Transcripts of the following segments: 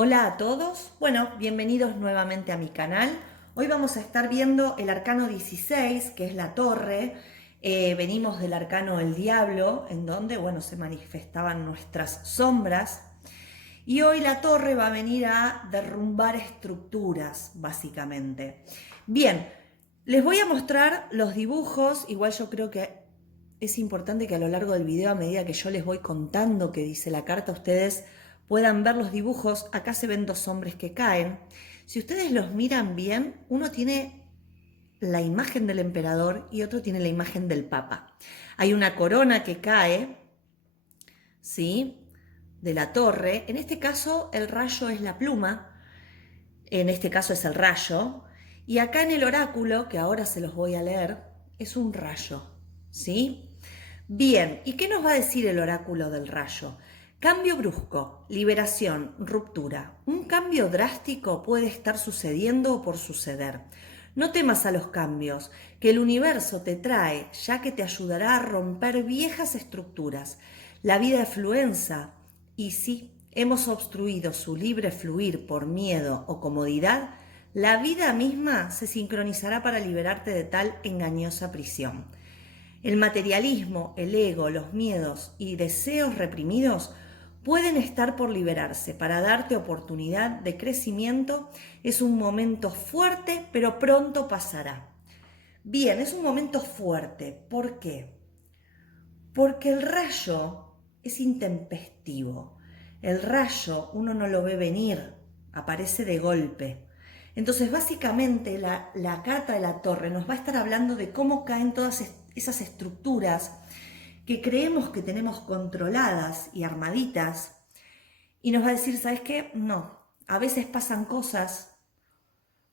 Hola a todos, bueno, bienvenidos nuevamente a mi canal. Hoy vamos a estar viendo el arcano 16, que es la torre. Venimos del arcano el diablo, en donde, bueno, se manifestaban nuestras sombras. Y hoy la torre va a venir a derrumbar estructuras, básicamente. Bien, les voy a mostrar los dibujos. Igual yo creo que es importante que a lo largo del video, a medida que yo les voy contando qué dice la carta, ustedes puedan ver los dibujos. Acá se ven dos hombres que caen. Si ustedes los miran bien, uno tiene la imagen del emperador y otro tiene la imagen del papa. Hay una corona que cae, ¿sí?, de la torre. En este caso el rayo es la pluma, en este caso es el rayo, y acá en el oráculo, que ahora se los voy a leer, es un rayo, ¿sí? Bien, ¿y qué nos va a decir el oráculo del rayo? Cambio brusco, liberación, ruptura. Un cambio drástico puede estar sucediendo o por suceder. No temas a los cambios, que el universo te trae, ya que te ayudará a romper viejas estructuras. La vida es fluenza, y si hemos obstruido su libre fluir por miedo o comodidad, la vida misma se sincronizará para liberarte de tal engañosa prisión. El materialismo, el ego, los miedos y deseos reprimidos pueden estar por liberarse para darte oportunidad de crecimiento. Es un momento fuerte, pero pronto pasará. Bien, es un momento fuerte. ¿Por qué? Porque el rayo es intempestivo. El rayo uno no lo ve venir, aparece de golpe. Entonces, básicamente, la carta de la torre nos va a estar hablando de cómo caen todas esas estructuras que creemos que tenemos controladas y armaditas, y nos va a decir, ¿sabes qué? No, a veces pasan cosas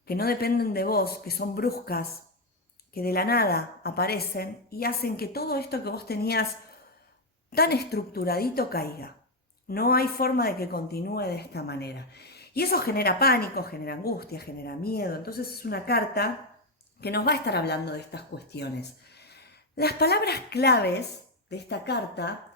que no dependen de vos, que son bruscas, que de la nada aparecen y hacen que todo esto que vos tenías tan estructuradito caiga. No hay forma de que continúe de esta manera. Y eso genera pánico, genera angustia, genera miedo. Entonces es una carta que nos va a estar hablando de estas cuestiones. Las palabras claves de esta carta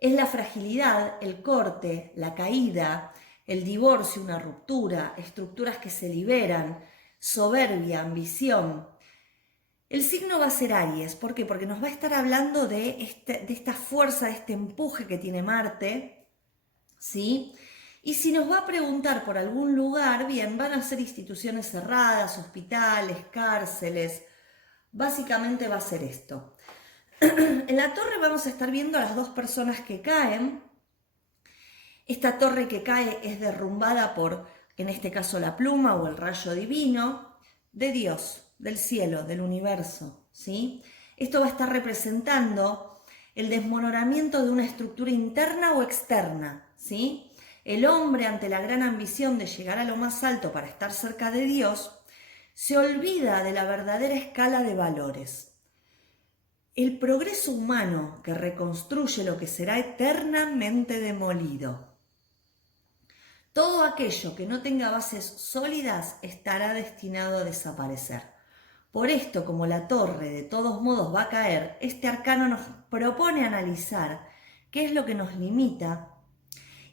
es la fragilidad, el corte, la caída, el divorcio, una ruptura, estructuras que se liberan, soberbia, ambición. El signo va a ser Aries. ¿Por qué? Porque nos va a estar hablando de esta fuerza, de este empuje que tiene Marte, ¿sí? Y si nos va a preguntar por algún lugar, bien, van a ser instituciones cerradas, hospitales, cárceles. Básicamente va a ser esto. En la torre vamos a estar viendo a las dos personas que caen. Esta torre que cae es derrumbada por, en este caso, la pluma o el rayo divino de Dios, del cielo, del universo, ¿sí? Esto va a estar representando el desmoronamiento de una estructura interna o externa, ¿sí? El hombre, ante la gran ambición de llegar a lo más alto para estar cerca de Dios, se olvida de la verdadera escala de valores. El progreso humano que reconstruye lo que será eternamente demolido. Todo aquello que no tenga bases sólidas estará destinado a desaparecer. Por esto, como la torre de todos modos va a caer, este arcano nos propone analizar qué es lo que nos limita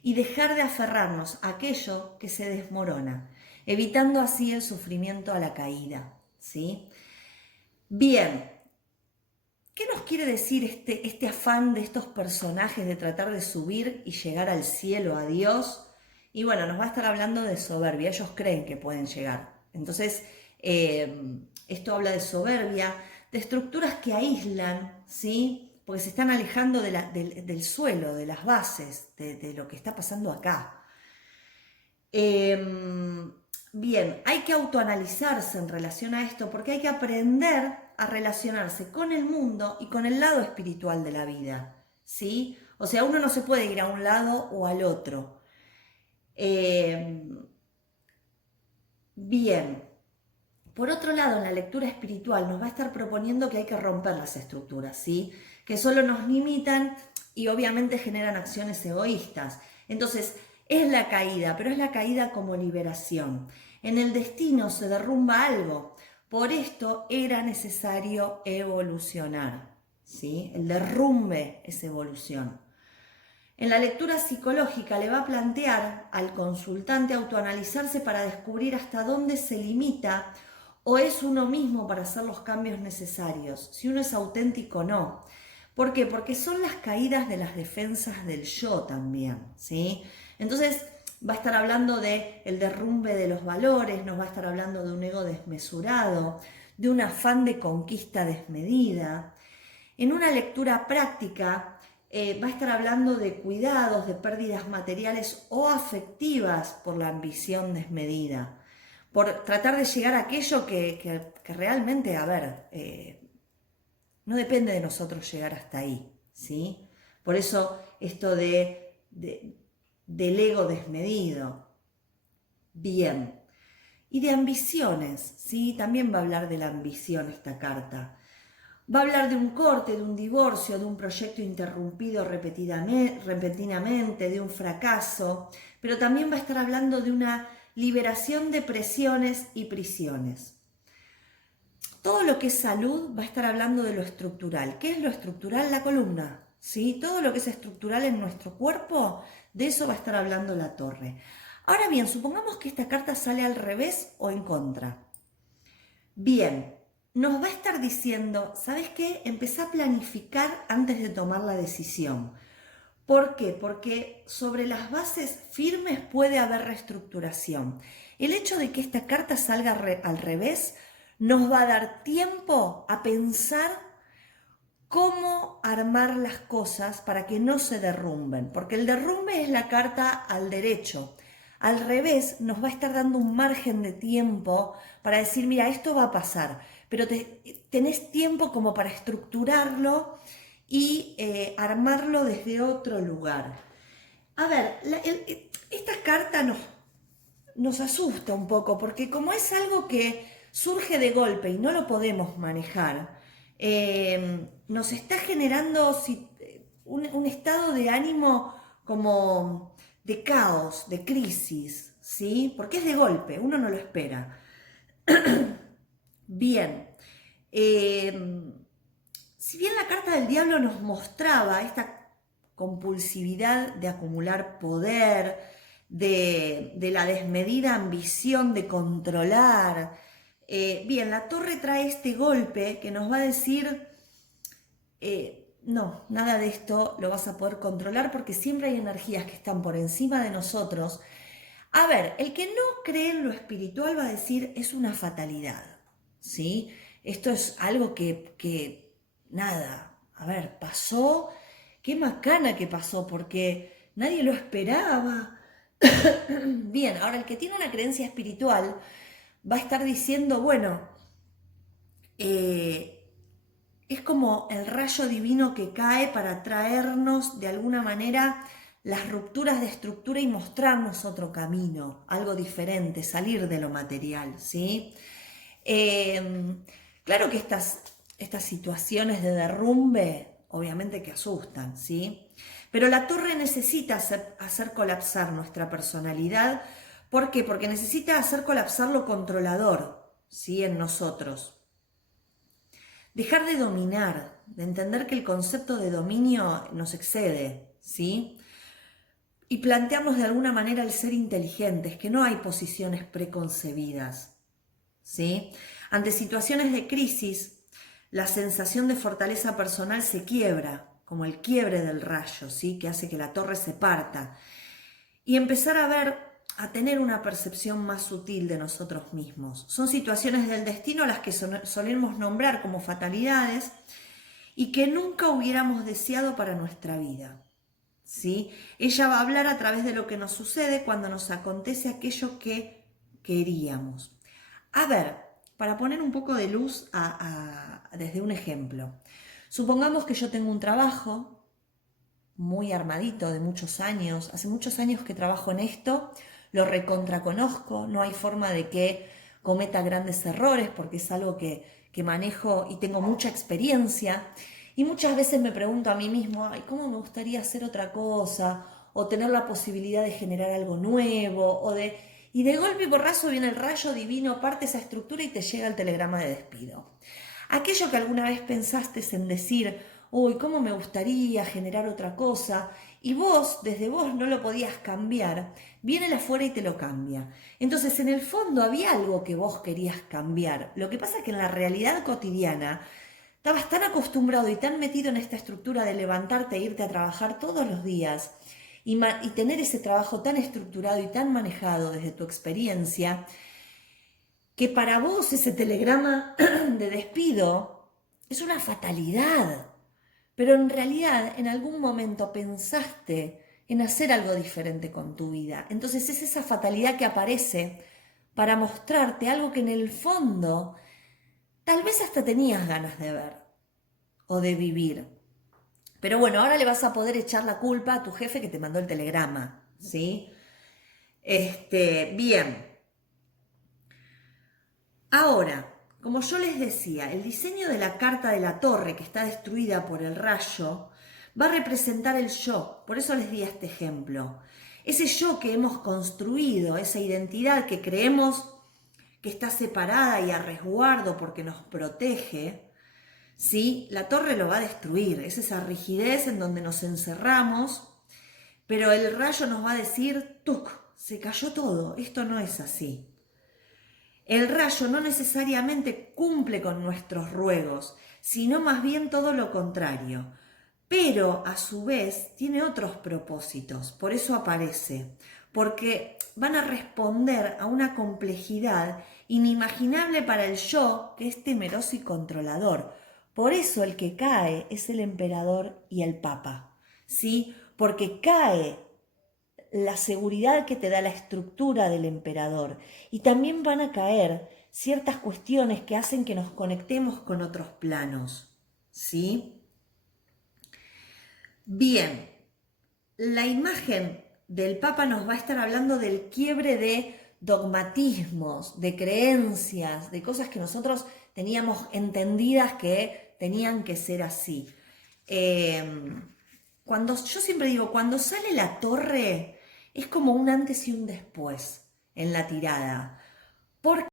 y dejar de aferrarnos a aquello que se desmorona, evitando así el sufrimiento a la caída, ¿sí? Bien, ¿qué nos quiere decir este afán de estos personajes de tratar de subir y llegar al cielo, a Dios? Y bueno, nos va a estar hablando de soberbia. Ellos creen que pueden llegar. Entonces, esto habla de soberbia, de estructuras que aíslan, ¿sí? Porque se están alejando del suelo, de las bases, de lo que está pasando acá. Bien, hay que autoanalizarse en relación a esto porque hay que aprender a relacionarse con el mundo y con el lado espiritual de la vida, ¿sí? O sea, uno no se puede ir a un lado o al otro. Bien, por otro lado, en la lectura espiritual nos va a estar proponiendo que hay que romper las estructuras, ¿sí? Que solo nos limitan y obviamente generan acciones egoístas. Entonces, es la caída, pero es la caída como liberación. En el destino se derrumba algo. Por esto era necesario evolucionar, ¿sí? El derrumbe es evolución. En la lectura psicológica le va a plantear al consultante autoanalizarse para descubrir hasta dónde se limita o es uno mismo para hacer los cambios necesarios, si uno es auténtico o no. ¿Por qué? Porque son las caídas de las defensas del yo también, ¿sí? Entonces va a estar hablando de el derrumbe de los valores, nos va a estar hablando de un ego desmesurado, de un afán de conquista desmedida. En una lectura práctica va a estar hablando de cuidados, de pérdidas materiales o afectivas por la ambición desmedida, por tratar de llegar a aquello que realmente, a ver, no depende de nosotros llegar hasta ahí, ¿sí? Por eso esto del ego desmedido. Bien. Y de ambiciones, ¿sí? También va a hablar de la ambición esta carta. Va a hablar de un corte, de un divorcio, de un proyecto interrumpido repentinamente, de un fracaso, pero también va a estar hablando de una liberación de presiones y prisiones. Todo lo que es salud va a estar hablando de lo estructural. ¿Qué es lo estructural? La columna, ¿sí? Todo lo que es estructural en nuestro cuerpo, de eso va a estar hablando la torre. Ahora bien, supongamos que esta carta sale al revés o en contra. Bien, nos va a estar diciendo, ¿sabes qué? Empezá a planificar antes de tomar la decisión. ¿Por qué? Porque sobre las bases firmes puede haber reestructuración. El hecho de que esta carta salga al revés nos va a dar tiempo a pensar cómo armar las cosas para que no se derrumben, porque el derrumbe es la carta al derecho. Al revés, nos va a estar dando un margen de tiempo para decir, mira, esto va a pasar, pero tenés tiempo como para estructurarlo y armarlo desde otro lugar. A ver, esta carta nos asusta un poco, porque como es algo que surge de golpe y no lo podemos manejar, nos está generando un estado de ánimo como de caos, de crisis, ¿sí? Porque es de golpe, uno no lo espera. Bien, si bien la carta del diablo nos mostraba esta compulsividad de acumular poder, de la desmedida ambición de controlar, bien, la torre trae este golpe que nos va a decir, no, nada de esto lo vas a poder controlar porque siempre hay energías que están por encima de nosotros. A ver, el que no cree en lo espiritual va a decir es una fatalidad, ¿sí? Esto es algo que nada, a ver, pasó, qué macana que pasó porque nadie lo esperaba. Bien, ahora el que tiene una creencia espiritual va a estar diciendo, bueno, es como el rayo divino que cae para traernos de alguna manera las rupturas de estructura y mostrarnos otro camino, algo diferente, salir de lo material, ¿sí? Claro que estas situaciones de derrumbe, obviamente que asustan, ¿sí? Pero la torre necesita hacer colapsar nuestra personalidad. ¿Por qué? Porque necesita hacer colapsar lo controlador, ¿sí? En nosotros. Dejar de dominar, de entender que el concepto de dominio nos excede, ¿sí? Y planteamos de alguna manera el ser inteligentes, que no hay posiciones preconcebidas, ¿sí? Ante situaciones de crisis, la sensación de fortaleza personal se quiebra, como el quiebre del rayo, ¿sí? Que hace que la torre se parta. Y empezar a tener una percepción más sutil de nosotros mismos. Son situaciones del destino a las que solemos nombrar como fatalidades y que nunca hubiéramos deseado para nuestra vida, ¿sí? Ella va a hablar a través de lo que nos sucede cuando nos acontece aquello que queríamos. A ver, para poner un poco de luz desde un ejemplo. Supongamos que yo tengo un trabajo muy armadito de muchos años, hace muchos años que trabajo en esto, lo recontraconozco, no hay forma de que cometa grandes errores porque es algo que manejo y tengo mucha experiencia y muchas veces me pregunto a mí mismo, ay, ¿cómo me gustaría hacer otra cosa? O tener la posibilidad de generar algo nuevo, y de golpe y porrazo viene el rayo divino, parte esa estructura y te llega el telegrama de despido. Aquello que alguna vez pensaste en decir, uy, ¿cómo me gustaría generar otra cosa? y vos, desde vos no lo podías cambiar, viene el afuera y te lo cambia. Entonces, en el fondo había algo que vos querías cambiar. Lo que pasa es que en la realidad cotidiana estabas tan acostumbrado y tan metido en esta estructura de levantarte e irte a trabajar todos los días y tener ese trabajo tan estructurado y tan manejado desde tu experiencia, que para vos ese telegrama de despido es una fatalidad. Pero en realidad en algún momento pensaste en hacer algo diferente con tu vida. Entonces es esa fatalidad que aparece para mostrarte algo que en el fondo tal vez hasta tenías ganas de ver o de vivir. Pero bueno, ahora le vas a poder echar la culpa a tu jefe que te mandó el telegrama, ¿sí? Bien. Ahora, como yo les decía, el diseño de la carta de la torre que está destruida por el rayo va a representar el yo. Por eso les di este ejemplo. Ese yo que hemos construido, esa identidad que creemos que está separada y a resguardo porque nos protege, ¿sí? La torre lo va a destruir. Es esa rigidez en donde nos encerramos, pero el rayo nos va a decir, ¡tuc! Se cayó todo. Esto no es así. El rayo no necesariamente cumple con nuestros ruegos, sino más bien todo lo contrario. Pero a su vez tiene otros propósitos, por eso aparece, porque van a responder a una complejidad inimaginable para el yo, que es temeroso y controlador. Por eso el que cae es el emperador y el papa, ¿sí? Porque cae la seguridad que te da la estructura del emperador y también van a caer ciertas cuestiones que hacen que nos conectemos con otros planos, ¿sí? Bien, la imagen del Papa nos va a estar hablando del quiebre de dogmatismos, de creencias, de cosas que nosotros teníamos entendidas que tenían que ser así. Yo siempre digo, cuando sale la torre es como un antes y un después en la tirada. ¿Por